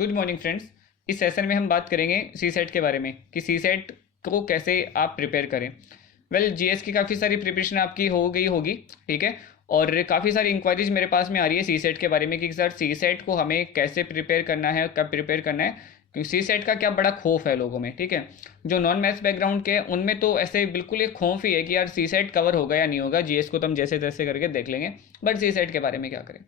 Good morning friends. इस session में हम बात करेंगे सी सेट के बारे में कि सी सेट को कैसे आप प्रिपेयर करें। जीएस की काफ़ी सारी प्रिपरेशन आपकी हो गई होगी, ठीक है। और काफ़ी सारी इंक्वायरीज मेरे पास में आ रही है सी सेट के बारे में कि सर सी सेट को हमें कैसे प्रिपेयर करना है, कब प्रिपेयर करना है, क्योंकि सी सेट का क्या बड़ा खौफ है लोगों में, ठीक है। जो नॉन मैथ्स बैकग्राउंड के हैं उनमें तो ऐसे बिल्कुल एक खौफ ही है कि यार सी सेट कवर होगा या नहीं होगा, जीएस को तो हम जैसे तैसे करके देख लेंगे, बट सी सेट के बारे में क्या करें।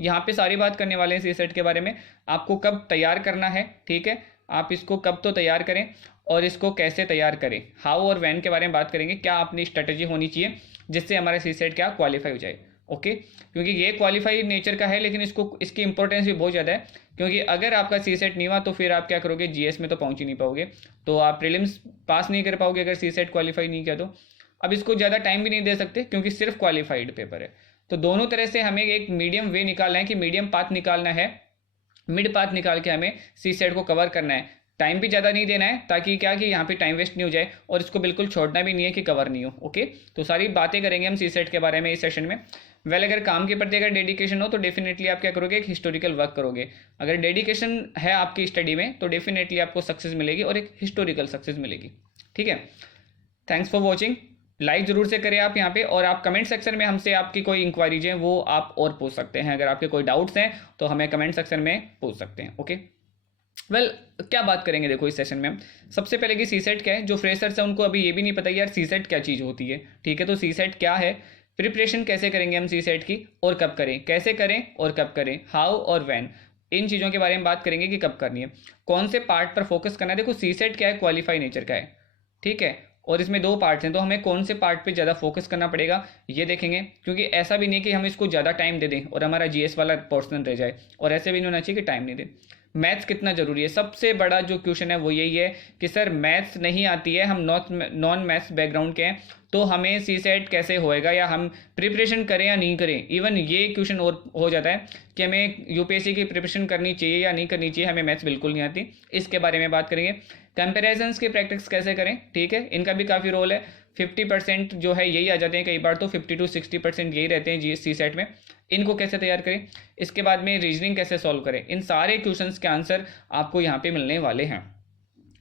यहाँ पे सारी बात करने वाले हैं सी सेट के बारे में, आपको कब तैयार करना है, ठीक है, आप इसको कब तो तैयार करें और इसको कैसे तैयार करें, हाउ और वैन के बारे में बात करेंगे, क्या अपनी स्ट्रेटजी होनी चाहिए जिससे हमारा सी सेट क्या क्वालिफाई हो जाए। ओके, क्योंकि ये क्वालिफाई नेचर का है लेकिन इसको इसकी इंपॉर्टेंस भी बहुत ज़्यादा है, क्योंकि अगर आपका सी सेट नहीं हुआ तो फिर आप क्या करोगे, जीएस में तो पहुंच ही नहीं पाओगे, तो आप प्रीलिम्स पास नहीं कर पाओगे अगर सी सेट क्वालिफाई नहीं किया तो। अब इसको ज़्यादा टाइम भी नहीं दे सकते क्योंकि सिर्फ क्वालिफाइड पेपर है, तो दोनों तरह से हमें एक मीडियम वे निकालना है कि मीडियम पाथ निकालना है, मिड पाथ निकाल के हमें सी सेट को कवर करना है। टाइम भी ज़्यादा नहीं देना है ताकि क्या कि यहाँ पे टाइम वेस्ट नहीं हो जाए, और इसको बिल्कुल छोड़ना भी नहीं है कि कवर नहीं हो। ओके, तो सारी बातें करेंगे हम सी सेट के बारे में इस सेशन में। अगर काम के प्रति अगर डेडिकेशन हो तो डेफिनेटली आप क्या करोगे, एक हिस्टोरिकल वर्क करोगे। अगर डेडिकेशन है आपकी स्टडी में तो डेफिनेटली आपको सक्सेस मिलेगी और एक हिस्टोरिकल सक्सेस मिलेगी, ठीक है। Thanks for watching. लाइक जरूर से करें आप यहाँ पे, और आप कमेंट सेक्शन में हमसे आपकी कोई इंक्वायरीज हैं वो आप और पूछ सकते हैं। अगर आपके कोई डाउट्स हैं तो हमें कमेंट सेक्शन में पूछ सकते हैं। ओके, क्या बात करेंगे देखो इस सेशन में हम सबसे पहले कि सी सेट क्या है। जो फ्रेशर्स हैं उनको अभी ये भी नहीं पता यार सी सेट क्या चीज़ होती है, ठीक है। तो सी सेट क्या है, प्रिपरेशन कैसे करेंगे हम सी सेट की, और कब करें, कैसे करें और कब करें, हाउ और व्हेन, इन चीज़ों के बारे में बात करेंगे कि कब करनी है, कौन से पार्ट पर फोकस करना है। देखो सी सेट क्या है, क्वालिफाई नेचर का है, ठीक है, और इसमें दो पार्ट्स हैं, तो हमें कौन से पार्ट पे ज़्यादा फोकस करना पड़ेगा ये देखेंगे, क्योंकि ऐसा भी नहीं कि हम इसको ज़्यादा टाइम दे दें और हमारा जीएस वाला पोर्शन रह जाए, और ऐसे भी नहीं होना चाहिए कि टाइम नहीं दें। मैथ्स कितना ज़रूरी है, सबसे बड़ा जो क्वेश्चन है वो यही है कि सर मैथ्स नहीं आती है, हम नॉन मैथ्स बैकग्राउंड के हैं, तो हमें सी सेट कैसे होएगा, या हम प्रिपरेशन करें या नहीं करें। इवन ये क्वेश्चन और हो जाता है कि हमें यूपीएससी की प्रिपरेशन करनी चाहिए या नहीं करनी चाहिए, हमें मैथ्स बिल्कुल नहीं आती, इसके बारे में बात करेंगे। कंपेरिजन्स की प्रैक्टिस कैसे करें, ठीक है, इनका भी काफ़ी रोल है। 50% जो है यही आ जाते हैं, कई बार तो 50 to 60% यही रहते हैं सी सेट में, इनको कैसे तैयार करें। इसके बाद में रीजनिंग कैसे सॉल्व करें, इन सारे क्वेश्चंस के आंसर आपको यहाँ पे मिलने वाले हैं।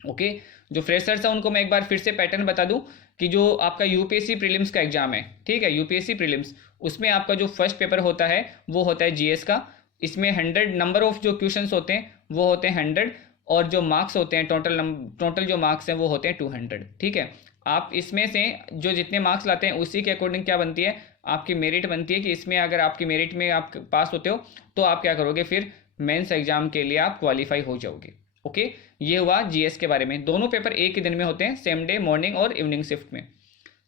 ओके, जो फ्रेशर्स हैं उनको मैं एक बार फिर से पैटर्न बता दूं कि जो आपका यूपीएससी प्रीलिम्स का एग्जाम है, ठीक है, यूपीएससी प्रीलिम्स, उसमें आपका जो फर्स्ट पेपर होता है वो होता है जीएस का। इसमें 100 नंबर ऑफ जो क्वेश्चंस होते हैं वो होते हैं 100, और जो मार्क्स होते हैं टोटल जो मार्क्स हैं वो होते हैं 200, ठीक है। आप इसमें से जो जितने मार्क्स लाते हैं उसी के अकॉर्डिंग क्या बनती है, आपकी मेरिट बनती है कि इसमें अगर आपकी मेरिट में आप पास होते हो तो आप क्या करोगे, फिर मेंस एग्जाम के लिए आप क्वालिफाई हो जाओगे। ओके, ये हुआ जीएस के बारे में। दोनों पेपर एक ही दिन में होते हैं, सेम डे मॉर्निंग और इवनिंग शिफ्ट में।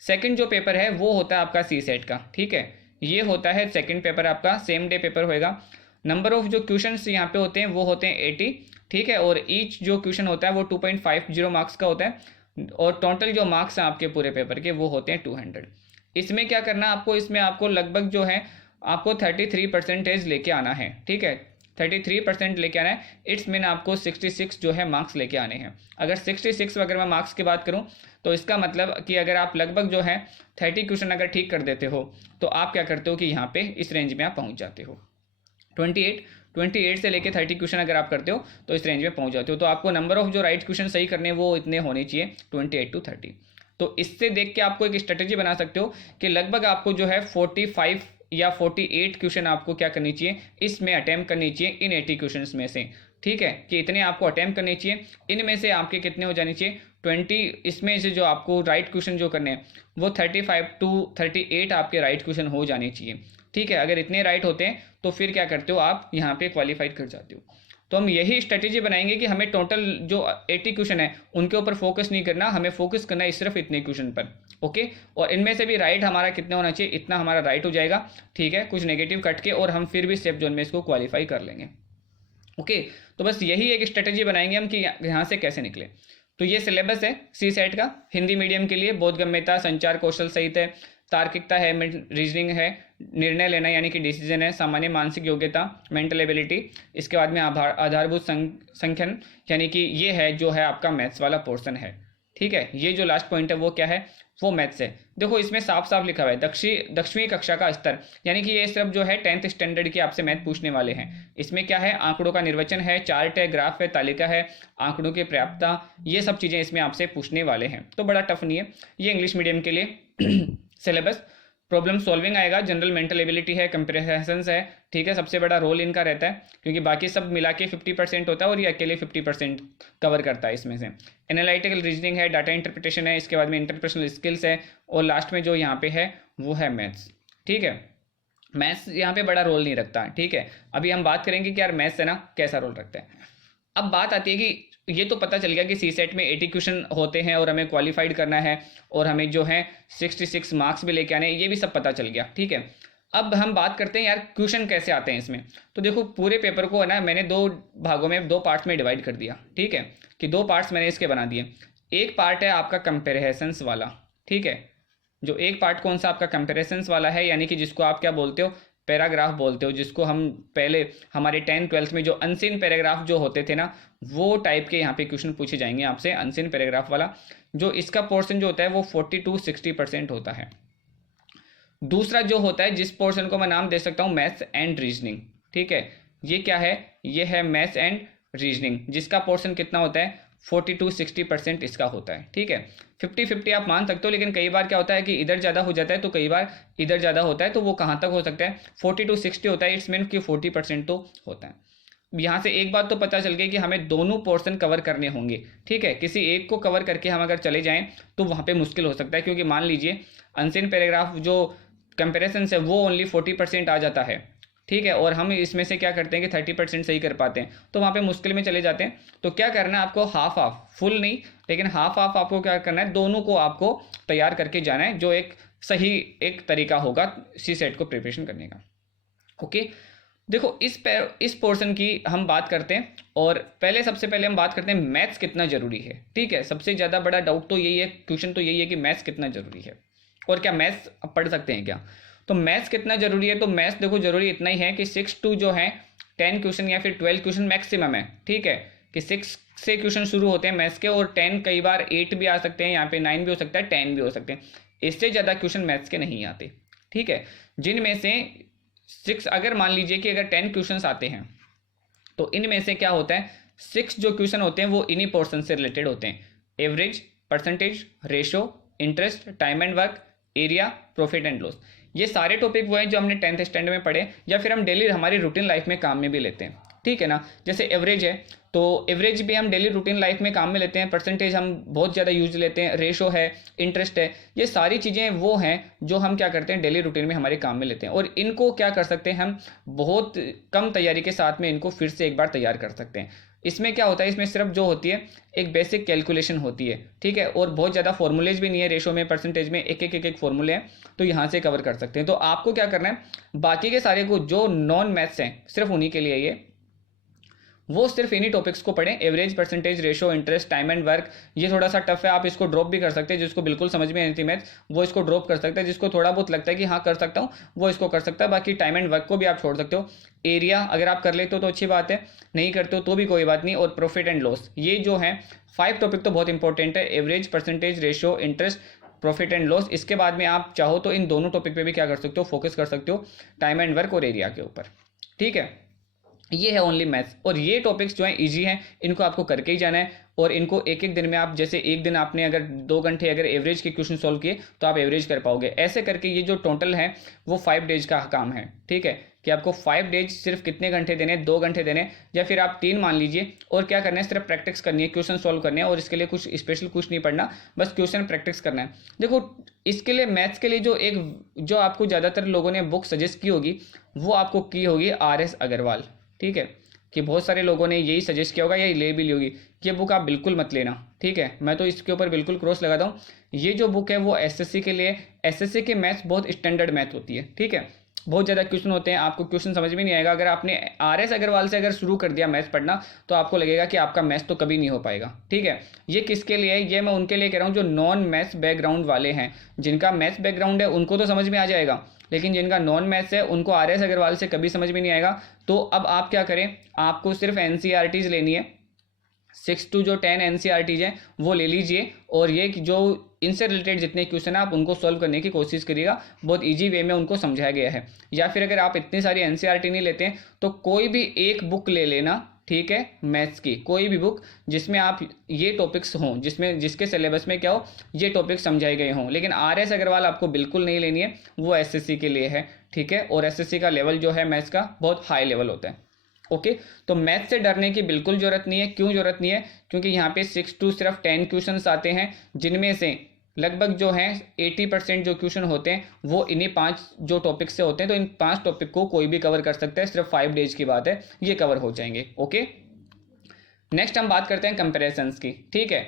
सेकंड जो पेपर है वो होता है आपका सी सेट का, ठीक है, ये होता है सेकंड पेपर आपका, सेम डे पेपर होएगा। नंबर ऑफ जो क्वेश्चंस यहाँ पे होते हैं वो होते हैं 80, ठीक है, और ईच जो क्वेश्चन होता है वो 2.50 मार्क्स का होता है, और टोटल जो मार्क्स हैं आपके पूरे पेपर के वो होते हैं 200। इसमें क्या करना आपको, इसमें आपको लगभग जो है आपको 33% लेके आना है, ठीक है, 33% लेके आना है। इट्स मीन आपको 66 जो है मार्क्स लेके आने हैं। अगर 66 अगर मैं मार्क्स की बात करूं तो इसका मतलब कि अगर आप लगभग जो है 30 क्वेश्चन अगर ठीक कर देते हो तो आप क्या करते हो कि यहाँ पे इस रेंज में आप पहुँच जाते हो। 28 से लेके 30 क्वेश्चन अगर आप करते हो तो इस रेंज में पहुँच जाते हो। तो आपको नंबर ऑफ जो राइट क्वेश्चन सही करने वो इतने होने चाहिए, 28 to 30। तो इससे देख के आपको एक स्ट्रेटेजी बना सकते हो कि लगभग आपको जो है 45 या 48 क्वेश्चन आपको क्या करनी चाहिए, इसमें अटैम्प्ट करनी चाहिए इन 80 क्वेश्चन में से, ठीक है, कि इतने आपको अटैम्प्ट करने चाहिए। इनमें से आपके कितने हो जाने चाहिए, 20, इसमें से जो आपको राइट क्वेश्चन जो करने हैं वो 35 to 38 आपके राइट क्वेश्चन हो जाने चाहिए, ठीक है। अगर इतने राइट होते हैं तो फिर क्या करते हो, आप यहाँ पे क्वालिफाइड कर जाते हो। तो हम यही स्ट्रेटेजी बनाएंगे कि हमें टोटल जो 80 क्वेश्चन है उनके ऊपर फोकस नहीं करना, हमें फोकस करना है सिर्फ इतने क्वेश्चन पर। ओके, और इनमें से भी राइट हमारा कितना होना चाहिए, इतना हमारा राइट हो जाएगा, ठीक है, कुछ नेगेटिव कट के, और हम फिर भी सेफ जोन में इसको क्वालिफाई कर लेंगे। ओके, तो बस यही एक स्ट्रेटेजी बनाएंगे हम कि यहाँ से कैसे निकले। तो ये सिलेबस है सी सेट का हिंदी मीडियम के लिए, बोधगम्यता, संचार कौशल सहित है, तार्किकता है, रीजनिंग है, निर्णय लेना यानी कि डिसीजन है, सामान्य मानसिक योग्यता, मेंटल एबिलिटी, इसके बाद में आधारभूत संख्यन यानी कि ये है जो है आपका मैथ्स वाला पोर्शन है, ठीक है। ये जो लास्ट पॉइंट है वो क्या है, वो मैथ्स है। देखो इसमें साफ साफ लिखा हुआ है 10वीं कक्षा का स्तर, यानी कि ये सिर्फ जो है 10th स्टैंडर्ड की आपसे मैथ पूछने वाले हैं। इसमें क्या है, आंकड़ों का निर्वचन है, चार्ट है, ग्राफ है, तालिका है, आंकड़ों की पर्याप्तता, ये सब चीज़ें इसमें आपसे पूछने वाले हैं। तो बड़ा टफ नहीं है ये इंग्लिश मीडियम के लिए सिलेबस। प्रॉब्लम सॉल्विंग आएगा, जनरल मेंटल एबिलिटी है, कंप्रेहेंशंस है, ठीक है, सबसे बड़ा रोल इनका रहता है क्योंकि बाकी सब मिला के 50% होता है और ये अकेले 50% कवर करता है इसमें से। एनालिटिकल रीजनिंग है, डाटा इंटरप्रिटेशन है, इसके बाद में इंटरपर्सनल स्किल्स है, और लास्ट में जो यहाँ पे है वो है मैथ्स। ठीक है, मैथ्स यहाँ पे बड़ा रोल नहीं रखता है। ठीक है, अभी हम बात करेंगे कि यार मैथ्स है ना कैसा रोल रखता है। अब बात आती है कि ये तो पता चल गया कि सी सेट में 80 क्वेश्चन होते हैं और हमें क्वालिफाइड करना है और हमें जो है 66 मार्क्स भी लेके आने, ये भी सब पता चल गया। ठीक है, अब हम बात करते हैं यार क्वेश्चन कैसे आते हैं इसमें। तो देखो पूरे पेपर को है ना मैंने 2 भागों में 2 पार्ट्स में डिवाइड कर दिया। ठीक है, कि 2 पार्ट्स मैंने इसके बना दिए। एक पार्ट है आपका कंपेरिजन्स वाला। ठीक है, जो एक पार्ट कौन सा आपका कंपेरिजन्स वाला है, यानी कि जिसको आप क्या बोलते हो, पैराग्राफ बोलते हो, जिसको हम पहले हमारे 10th 12th में जो अनसीन पैराग्राफ जो होते थे ना, वो टाइप के यहाँ पे क्वेश्चन पूछे जाएंगे आपसे, अनसीन पैराग्राफ वाला। जो इसका पोर्शन जो होता है वो 40 to 60% होता है। दूसरा जो होता है, जिस पोर्शन को मैं नाम दे सकता हूँ मैथ्स एंड रीजनिंग। ठीक है, ये क्या है, ये है मैथ्स एंड रीजनिंग, जिसका पोर्शन कितना होता है 40 to 60% इसका होता है। ठीक है, 50-50 आप मान सकते हो, लेकिन कई बार क्या होता है कि इधर ज़्यादा हो जाता है तो कई बार इधर ज़्यादा होता है। तो वो कहाँ तक हो सकता है, 40 to 60 होता है, इट्स मीन कि 40% तो होता है। यहाँ से एक बात तो पता चल गई कि हमें दोनों पोर्शन कवर करने होंगे। ठीक है, किसी एक को कवर करके हम अगर चले जाएं तो वहाँ पे मुश्किल हो सकता है, क्योंकि मान लीजिए अनसीन पैराग्राफ जो कंपेरिजन है वो ओनली 40% आ जाता है। ठीक है, और हम इसमें से क्या करते हैं कि 30% सही कर पाते हैं, तो वहाँ पे मुश्किल में चले जाते हैं। तो क्या करना है आपको, हाफ हाफ, फुल नहीं लेकिन हाफ हाफ आपको क्या करना है, दोनों को आपको तैयार करके जाना है, जो एक सही एक तरीका होगा सी सेट को प्रिपरेशन करने का। ओके, देखो इस पोर्शन की हम बात करते हैं, और सबसे पहले हम बात करते हैं मैथ्स कितना जरूरी है। ठीक है, सबसे ज़्यादा बड़ा डाउट तो यही है, क्वेश्चन तो यही है कि मैथ्स कितना जरूरी है और क्या मैथ्स पढ़ सकते हैं क्या। तो मैथ्स कितना जरूरी है, तो मैथ्स देखो जरूरी इतना ही है कि 6 to जो है 10 क्वेश्चन या फिर 12 क्वेश्चन मैक्सिमम है। ठीक है, कि 6 से क्वेश्चन शुरू होते हैं मैथ्स के, और 10 कई बार 8 भी आ सकते हैं, यहाँ पे 9 भी हो सकता है, 10 भी हो सकते हैं। इससे ज़्यादा क्वेश्चन मैथ्स के नहीं आते। ठीक है, जिनमें से 6, अगर मान लीजिए कि अगर 10 क्वेश्चन आते हैं तो इनमें से क्या होता है, 6 जो क्वेश्चन होते हैं वो इन्हीं पोर्शन से रिलेटेड होते हैं। Average, percentage, ratio, interest, time and work, area, profit and loss, ये सारे टॉपिक वो हैं जो हमने 10th स्टैंडर्ड में पढ़े या फिर हम डेली हमारी रूटीन लाइफ में काम में भी लेते हैं। ठीक है ना, जैसे एवरेज है तो एवरेज भी हम डेली रूटीन लाइफ में काम में लेते हैं, परसेंटेज हम बहुत ज़्यादा यूज लेते हैं, रेशो है, इंटरेस्ट है, ये सारी चीज़ें वो हैं जो हम क्या करते हैं डेली रूटीन में हमारे काम में लेते हैं, और इनको क्या कर सकते हैं हम बहुत कम तैयारी के साथ में इनको फिर से एक बार तैयार कर सकते हैं। इसमें क्या होता है, इसमें सिर्फ जो होती है एक बेसिक कैलकुलेशन होती है। ठीक है, और बहुत ज़्यादा फॉर्मूलेज भी नहीं है, रेशो में परसेंटेज में एक फॉर्मूले हैं, तो यहाँ से कवर कर सकते हैं। तो आपको क्या करना है, बाकी के सारे को जो नॉन मैथ्स हैं सिर्फ उन्हीं के लिए ये, वो सिर्फ इन्हीं टॉपिक्स को पढ़ें, average, percentage, ratio, interest, time and work. ये थोड़ा सा टफ है, आप इसको ड्रॉप भी कर सकते हैं, जिसको बिल्कुल समझ में नहीं थी मैथ वो इसको ड्रॉप कर सकता है, जिसको थोड़ा बहुत लगता है कि हाँ कर सकता हूँ वो इसको कर सकता है। बाकी टाइम एंड वर्क को भी आप छोड़ सकते हो। एरिया अगर आप कर लेते हो तो अच्छी बात है, नहीं करते हो तो भी कोई बात नहीं। और प्रॉफिट एंड लॉस, ये जो है 5 टॉपिक तो बहुत इंपॉर्टेंट है, average, percentage, ratio, interest, profit and loss. इसके बाद में आप चाहो तो इन दोनों टॉपिक पे भी क्या कर सकते हो, फोकस कर सकते हो, टाइम एंड वर्क और एरिया के ऊपर। ठीक है, ये है ओनली मैथ्स, और ये टॉपिक्स जो हैं इजी हैं, इनको आपको करके ही जाना है, और इनको एक एक दिन में आप, जैसे एक दिन आपने अगर 2 घंटे अगर एवरेज के क्वेश्चन सॉल्व किए तो आप एवरेज कर पाओगे। ऐसे करके ये जो टोटल है वो 5 डेज का काम है। ठीक है, कि आपको 5 डेज सिर्फ कितने घंटे देने, 2 घंटे देने, या फिर आप 3 मान लीजिए, और क्या करना है, सिर्फ प्रैक्टिस करनी है, क्वेश्चन सॉल्व करने हैं, और इसके लिए कुछ स्पेशल कुछ नहीं पढ़ना, बस क्वेश्चन प्रैक्टिस करना है। देखो इसके लिए मैथ्स के लिए जो आपको ज़्यादातर लोगों ने बुक सजेस्ट की होगी वो आपको की होगी RS अग्रवाल। ठीक है, कि बहुत सारे लोगों ने यही सजेस्ट किया होगा, यही ले भी ली होगी, ये बुक आप बिल्कुल मत लेना। ठीक है, मैं तो इसके ऊपर बिल्कुल क्रॉस लगाता हूँ। ये जो बुक है वो SSC के लिए, SSC के मैथ्स बहुत स्टैंडर्ड मैथ होती है। ठीक है, बहुत ज़्यादा क्वेश्चन होते हैं, आपको क्वेश्चन समझ में नहीं आएगा। अगर आपने RS अग्रवाल से अगर शुरू कर दिया मैथ्स पढ़ना तो आपको लगेगा कि आपका मैथ्स तो कभी नहीं हो पाएगा। ठीक है, ये किसके लिए है, ये मैं उनके लिए कह रहा हूँ जो नॉन मैथ्स बैकग्राउंड वाले हैं। जिनका मैथ्स बैकग्राउंड है उनको तो समझ में आ जाएगा, लेकिन जिनका नॉन मैथ्स है उनको RS अग्रवाल से कभी समझ में नहीं आएगा। तो अब आप क्या करें, आपको सिर्फ NCERTs लेनी है, 6 to जो 10 NCERTs हैं वो ले लीजिए, और ये जो इनसे रिलेटेड जितने क्वेश्चन हैं आप उनको सॉल्व करने की कोशिश करिएगा, बहुत इजी वे में उनको समझाया गया है। या फिर अगर आप इतनी सारी NCERT नहीं लेते हैं तो कोई भी एक बुक ले लेना, ठीक है, मैथ्स की कोई भी बुक जिसमें आप ये टॉपिक्स हों, जिसके सिलेबस में क्या हो ये टॉपिक्स समझाए गए हों। लेकिन RS अग्रवाल आपको बिल्कुल नहीं लेनी है, वो SSC के लिए है, ठीक है, और SSC का लेवल जो है मैथ्स का बहुत हाई लेवल होता है। ओके, तो मैथ से डरने की बिल्कुल ज़रूरत नहीं है। क्यों ज़रूरत नहीं है? क्योंकि यहाँ पे 6 to सिर्फ 10 क्वेश्चंस आते हैं, जिनमें से लगभग जो है 80% जो क्वेश्चन होते हैं वो इन्हीं 5 जो टॉपिक से होते हैं। तो इन 5 टॉपिक को कोई भी कवर कर सकता है, सिर्फ 5 डेज की बात है, ये कवर हो जाएंगे। ओके, नेक्स्ट हम बात करते हैं कंपेरिजन्स की, ठीक है।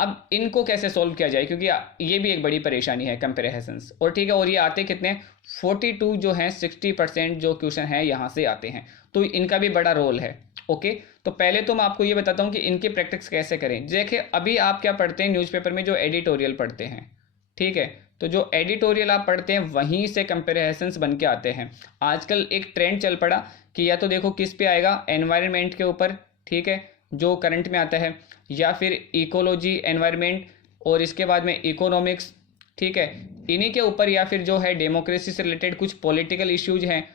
अब इनको कैसे सॉल्व किया जाए, क्योंकि ये भी एक बड़ी परेशानी है कंपेरिजन्स, और ठीक है, और ये आते कितने 42 जो हैं 60% जो क्वेश्चन है यहाँ से आते हैं, तो इनका भी बड़ा रोल है। ओके, तो पहले तो मैं आपको ये बताता हूँ कि इनकी प्रैक्टिस कैसे करें। देखिए अभी आप क्या पढ़ते हैं न्यूज़पेपर में, जो एडिटोरियल पढ़ते हैं, ठीक है, तो जो एडिटोरियल आप पढ़ते हैं वहीं से कंपेरिजन्स बन के आते हैं। आजकल एक ट्रेंड चल पड़ा कि या तो देखो किस पे आएगा, एनवायरनमेंट के ऊपर, ठीक है, जो करंट में आता है, या फिर इकोलॉजी एनवायरनमेंट, और इसके बाद में इकोनॉमिक्स, ठीक है, इन्हीं के ऊपर, या फिर जो है डेमोक्रेसी से रिलेटेड कुछ पॉलिटिकल इश्यूज हैं,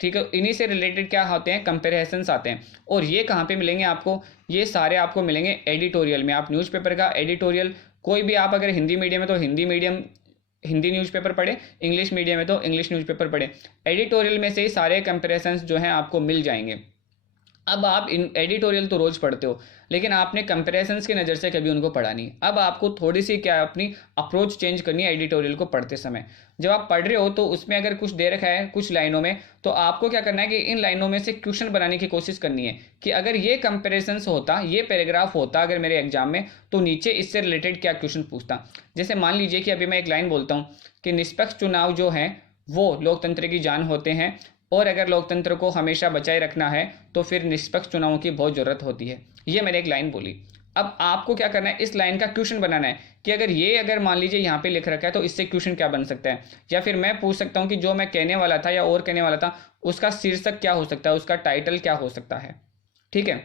ठीक है, इन्हीं से रिलेटेड क्या होते हैं, कंपेरिजन्स आते हैं। और ये कहाँ पे मिलेंगे आपको, ये सारे आपको मिलेंगे एडिटोरियल में। आप न्यूज़पेपर का एडिटोरियल कोई भी, आप अगर हिंदी मीडियम है तो हिंदी न्यूज़पेपर पढ़े, इंग्लिश मीडियम है तो इंग्लिश न्यूज़पेपर पढ़े, एडिटोरियल में से ही सारे कंपेरिजन्स जो हैं आपको मिल जाएंगे। अब आप इन एडिटोरियल तो रोज़ पढ़ते हो, लेकिन आपने कंपेरिजन्स की नज़र से कभी उनको पढ़ा नहीं। अब आपको थोड़ी सी क्या अपनी अप्रोच चेंज करनी है एडिटोरियल को पढ़ते समय। जब आप पढ़ रहे हो तो उसमें अगर कुछ दे रखा है कुछ लाइनों में, तो आपको क्या करना है कि इन लाइनों में से क्वेश्चन बनाने की कोशिश करनी है कि अगर ये कंपेरिजन्स होता, ये पैराग्राफ होता अगर मेरे एग्जाम में, तो नीचे इससे रिलेटेड क्या क्वेश्चन पूछता। जैसे मान लीजिए कि अभी मैं एक लाइन बोलता हूँ कि निष्पक्ष चुनाव जो हैं वो लोकतंत्र की जान होते हैं, और अगर लोकतंत्र को हमेशा बचाए रखना है तो फिर निष्पक्ष चुनावों की बहुत ज़रूरत होती है। ये मैंने एक लाइन बोली। अब आपको क्या करना है, इस लाइन का क्वेश्चन बनाना है कि अगर मान लीजिए यहाँ पे लिख रखा है तो इससे क्वेश्चन क्या बन सकता है। या फिर मैं पूछ सकता हूँ कि जो मैं कहने वाला था या और कहने वाला था उसका शीर्षक क्या हो सकता है, उसका टाइटल क्या हो सकता है, ठीक है।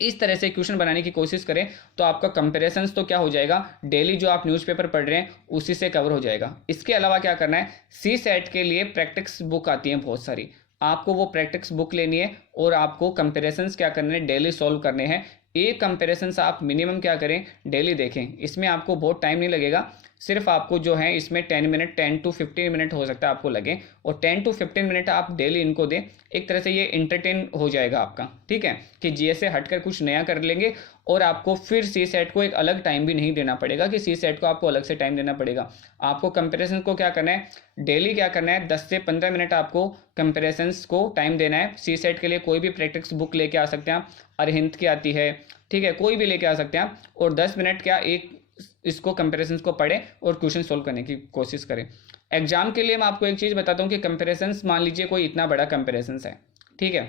इस तरह से क्वेश्चन बनाने की कोशिश करें तो आपका कंपेरिजन्स तो क्या हो जाएगा, डेली जो आप न्यूज़पेपर पढ़ रहे हैं उसी से कवर हो जाएगा। इसके अलावा क्या करना है, CSAT के लिए प्रैक्टिस बुक आती हैं बहुत सारी, आपको वो प्रैक्टिस बुक लेनी है और आपको कंपेरिजन्स क्या करने हैं, डेली सॉल्व करने हैं। एक कंपेरिजन्स आप मिनिमम क्या करें, डेली देखें। इसमें आपको बहुत टाइम नहीं लगेगा, सिर्फ आपको जो है इसमें 10 to 15 मिनट हो सकता है आपको लगे, और 10 to 15 मिनट आप डेली इनको दें। एक तरह से ये इंटरटेन हो जाएगा आपका, ठीक है, कि GS से हटकर कुछ नया कर लेंगे, और आपको फिर CSAT को एक अलग टाइम भी नहीं देना पड़ेगा कि CSAT को आपको अलग से टाइम देना पड़ेगा। आपको कंपेरिजन को क्या करना है, डेली क्या करना है, 10 से 15 मिनट आपको कंपेरिजन्स को टाइम देना है। CSAT के लिए कोई भी प्रैक्टिस बुक लेके आ सकते हैं आप, अरहिंद की आती है, ठीक है, कोई भी लेके आ सकते हैं आप, और 10 मिनट क्या एक इसको कंपेरिजन्स को पढ़ें और क्वेश्चन सोल्व करने की कोशिश करें। एग्जाम के लिए मैं आपको एक चीज़ बताता हूँ कि कंपेरिजन्स, मान लीजिए कोई इतना बड़ा कंपेरिजन्स है, ठीक है,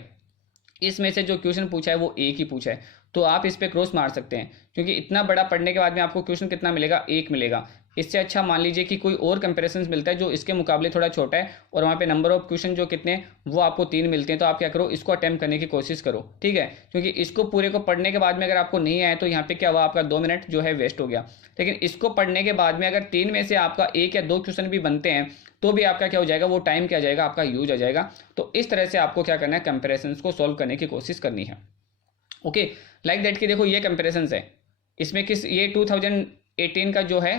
इसमें से जो क्वेश्चन पूछा है वो एक ही पूछा है, तो आप इस पे क्रॉस मार सकते हैं, क्योंकि इतना बड़ा पढ़ने के बाद में आपको क्वेश्चन कितना मिलेगा, एक मिलेगा। इससे अच्छा मान लीजिए कि कोई और कंपेरिजन मिलता है जो इसके मुकाबले थोड़ा छोटा है, और वहाँ पे नंबर ऑफ क्वेश्चन जो कितने वो आपको 3 मिलते हैं, तो आप क्या करो, इसको अटेम्प्ट करने की कोशिश करो, ठीक है। क्योंकि इसको पूरे को पढ़ने के बाद में अगर आपको नहीं आया तो यहाँ पे क्या हुआ, आपका 2 मिनट जो है वेस्ट हो गया। लेकिन इसको पढ़ने के बाद में अगर 3 में से आपका 1 या 2 क्वेश्चन भी बनते हैं तो भी आपका क्या हो जाएगा, वो टाइम क्या जाएगा, आपका यूज आ जाएगा। तो इस तरह से आपको क्या करना है, कंपेरिजन्स को सॉल्व करने की कोशिश करनी है। ओके, लाइक दैट कि देखो ये कंपेरिजन्स है, इसमें ये 2018 का जो है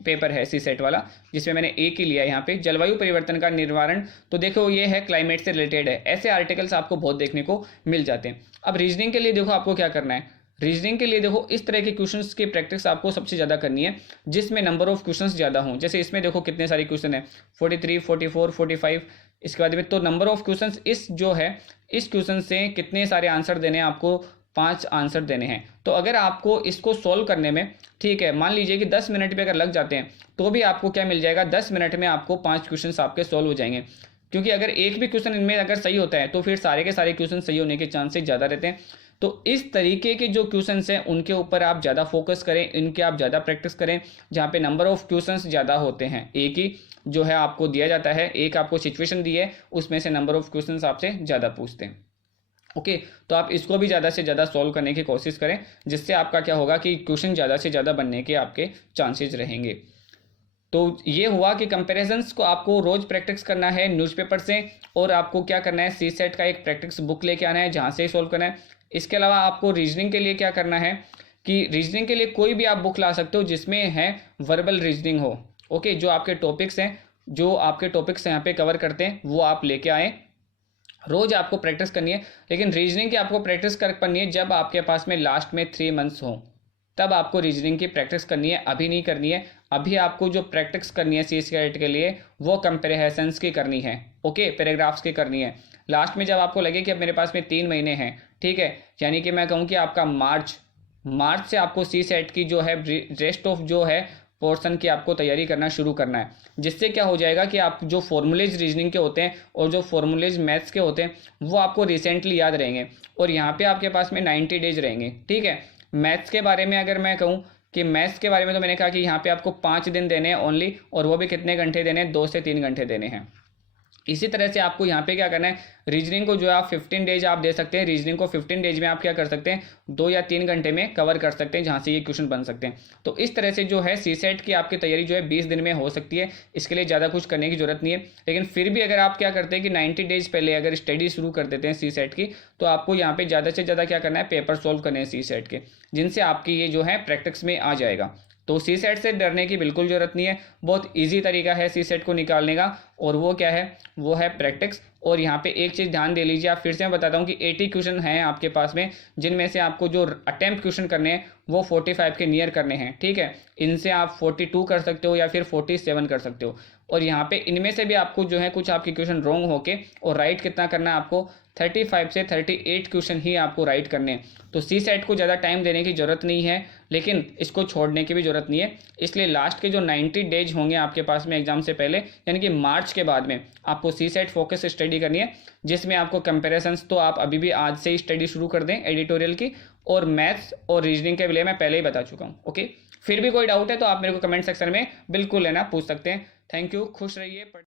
पेपर है CSAT वाला, जिसमें मैंने एक ही लिया यहाँ पे, जलवायु परिवर्तन का निवारण। तो देखो ये है क्लाइमेट से रिलेटेड है, ऐसे आर्टिकल्स आपको बहुत देखने को मिल जाते हैं। अब रीजनिंग के लिए देखो आपको क्या करना है, रीजनिंग के लिए देखो इस तरह के क्वेश्चंस की प्रैक्टिस आपको सबसे ज़्यादा करनी है जिसमें नंबर ऑफ क्वेश्चंस ज़्यादा हों। जैसे इसमें देखो कितने सारे क्वेश्चन है, 43, 44, 45, इसके बाद में तो नंबर ऑफ क्वेश्चंस इस जो है इस क्वेश्चन से कितने सारे आंसर देने हैं, आपको 5 आंसर देने हैं। तो अगर आपको इसको सॉल्व करने में, ठीक है, मान लीजिए कि 10 मिनट पे अगर लग जाते हैं तो भी आपको क्या मिल जाएगा, 10 मिनट में आपको 5 क्वेश्चंस आपके सॉल्व हो जाएंगे। क्योंकि अगर एक भी क्वेश्चन इनमें अगर सही होता है तो फिर सारे के सारे क्वेश्चन सही होने के चांसेस ज़्यादा रहते हैं। तो इस तरीके के जो क्वेश्चंस हैं उनके ऊपर आप ज़्यादा फोकस करें, इनके आप ज़्यादा प्रैक्टिस करें, जहाँ पे नंबर ऑफ क्वेश्चंस ज़्यादा होते हैं। एक ही जो है आपको दिया जाता है, एक आपको सिचुएशन दी है, उसमें से नंबर ऑफ क्वेश्चंस आपसे ज़्यादा पूछते हैं। ओके, तो आप इसको भी ज़्यादा से ज़्यादा सॉल्व करने की कोशिश करें, जिससे आपका क्या होगा कि क्वेश्चन ज़्यादा से ज़्यादा बनने के आपके चांसेस रहेंगे। तो ये हुआ कि कंपैरिजंस को आपको रोज़ प्रैक्टिस करना है न्यूज़पेपर से, और आपको क्या करना है, सी सेट का एक प्रैक्टिस बुक लेके आना है जहाँ से सॉल्व करना है। इसके अलावा आपको रीजनिंग के लिए क्या करना है कि रीजनिंग के लिए कोई भी आप बुक ला सकते हो जिसमें है वर्बल रीजनिंग हो। ओके, जो आपके टॉपिक्स हैं, जो आपके टॉपिक्स यहाँ पे कवर करते हैं, वो आप लेके आएँ। रोज आपको प्रैक्टिस करनी है, लेकिन रीजनिंग की आपको प्रैक्टिस कर करनी है जब आपके पास में लास्ट में 3 मंथ्स हो, तब आपको रीजनिंग की प्रैक्टिस करनी है, अभी नहीं करनी है। अभी आपको जो प्रैक्टिस करनी है सी सेट के लिए वो कंपेरिजन्स की करनी है। ओके, पैराग्राफ्स की करनी है। लास्ट में जब आपको लगे कि अब मेरे पास में 3 महीने हैं, ठीक है, यानी कि मैं कहूँ कि आपका मार्च से आपको सी सेट की जो है रेस्ट ऑफ जो है पोर्शन की आपको तैयारी करना शुरू करना है। जिससे क्या हो जाएगा कि आप जो फॉर्मूलेज रीजनिंग के होते हैं और जो फॉर्मूलेज मैथ्स के होते हैं वो आपको रिसेंटली याद रहेंगे, और यहाँ पे आपके पास में 90 डेज रहेंगे। ठीक है, मैथ्स के बारे में अगर मैं कहूँ कि मैथ्स के बारे में, तो मैंने कहा कि यहाँ पे आपको 5 दिन देने हैं ओनली, और वो भी कितने घंटे देने हैं, 2 से 3 घंटे देने हैं। इसी तरह से आपको यहाँ पे क्या करना है, रीजनिंग को जो है आप 15 डेज आप दे सकते हैं। रीजनिंग को 15 डेज में आप क्या कर सकते हैं, 2 या 3 घंटे में कवर कर सकते हैं, जहाँ से ये क्वेश्चन बन सकते हैं। तो इस तरह से जो है सी सेट की आपकी तैयारी जो है 20 दिन में हो सकती है। इसके लिए ज़्यादा कुछ करने की जरूरत नहीं है। लेकिन फिर भी अगर आप क्या करते हैं कि 90 डेज पहले अगर स्टडी शुरू कर देते हैं सी सेट की, तो आपको यहाँ पर ज़्यादा से ज़्यादा क्या करना है, पेपर सॉल्व करने हैं सी सेट के, जिनसे आपकी ये जो है प्रैक्टिस में आ जाएगा। तो सी सेट से डरने की बिल्कुल ज़रूरत नहीं है। बहुत इजी तरीका है सी सेट को निकालने का, और वो क्या है, वो है प्रैक्टिस। और यहाँ पे एक चीज़ ध्यान दे लीजिए, आप फिर से मैं बताता हूँ कि 80 क्वेश्चन हैं आपके पास में, जिनमें से आपको जो अटेम्प्ट क्वेश्चन करने हैं वो 45 के नियर करने हैं। ठीक है, इनसे आप 42 कर सकते हो या फिर 47 कर सकते हो। और यहाँ पे इनमें से भी आपको जो है कुछ आपके क्वेश्चन रॉन्ग होके, और राइट कितना करना है आपको, 35 से 38 क्वेश्चन ही आपको राइट करने हैं। तो सी सेट को ज़्यादा टाइम देने की ज़रूरत नहीं है, लेकिन इसको छोड़ने की भी ज़रूरत नहीं है। इसलिए लास्ट के जो 90 डेज होंगे आपके पास में एग्जाम से पहले, यानी कि मार्च के बाद में, आपको सी सेट फोकस स्टडी करनी है, जिसमें आपको कंपेरिजन्स तो आप अभी भी आज से ही स्टडी शुरू कर दें एडिटोरियल की, और मैथ्स और रीजनिंग के लिए मैं पहले ही बता चुका हूँ। ओके, फिर भी कोई डाउट है तो आप मेरे को कमेंट सेक्शन में बिल्कुल लेना पूछ सकते हैं। थैंक यू, खुश रहिए।